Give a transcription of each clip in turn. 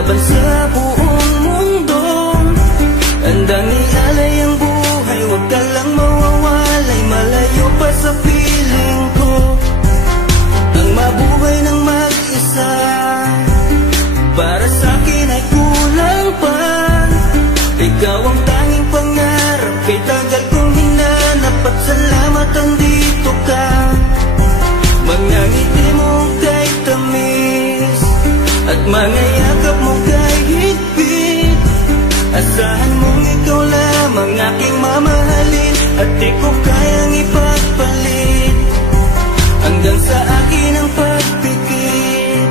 laban sa buong mundo. Handang ialay ang buhay, huwag ka lang mawawalay, malayo pa sa piling ko. Ang mabuhay ng mag-isa, para sa'kin ay kulang pa. Ikaw ang tanging pangarap, kay tagal kong hinanap, at salamat andito ka. Mga ngiti mo kay tamis, at mga yakap mo kay higpit. Asahan mong ikaw lamang aking mamahalin, at di ko kayang ipagpalit. Hanggang sa akin ang pagpikit,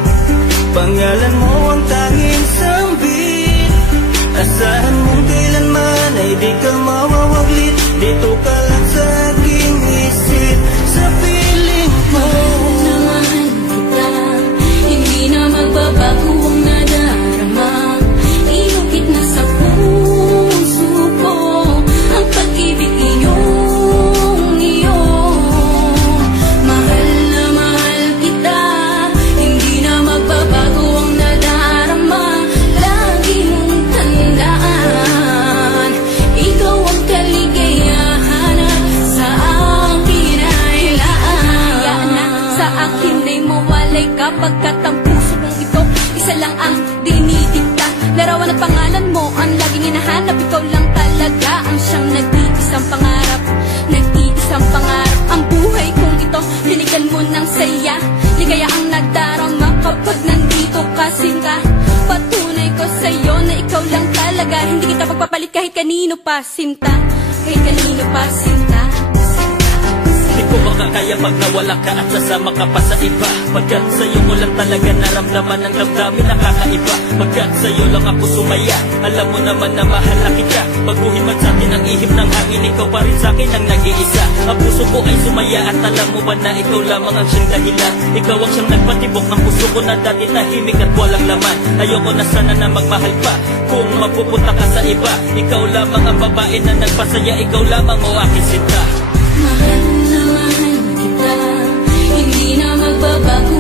pangalan mo ang tanging sambit. Asahan mong kailanman ay di ka mawawaglit, dito ka lang sa aking isip, sa piling ko. Mahal kita, hindi na magbabago ang nadarama. Inukit na sa puso ko ang pag-ibig iyong iyo. Mahal na mahal kita, hindi na magbabago ang nadarama. Lagi mong tandaan, ikaw ang kaligayahan sa akin ay laan. Sa akin ay mawalay kapagkat ang puso kong ito isa lang ang dinidikta. Larawan at pangalan mo ang laging hinahanap, ikaw lang talaga ang siyang nag-iisang pangarap. Nag-iisang pangarap ang buhay kong ito, binigyan mo ng saya. Ligaya ang nadarama kapag nandito ka, sinta. Patunay ko sa'yo na ikaw lang talaga, hindi kita pagpapalit kahit kanino pa, sinta. Kahit kanino pa, sinta. Di ko makakaya pag nawala ka at sasama ka pa sa iba. Pagkat sa'yo mo lang talaga naramdaman ang damdamin nakakaiba. Pagkat sa'yo lang ako sumaya, alam mo naman na mahal na kita. Baguhin man sa'tin ang ihip ng hangin, ikaw pa rin sa'kin ang nag-iisa. Ang puso ko ay sumaya at alam mo ba na ikaw lamang ang siyang dahilan. Ikaw ang siyang nagpatibok ng puso ko na dati tahimik at walang laman. Ayoko na sana na magmahal pa kung mapupunta ka sa iba. Ikaw lamang ang babae na nagpasaya, ikaw lamang o aking sinta. Mahal na mahal kita, hindi na magbabago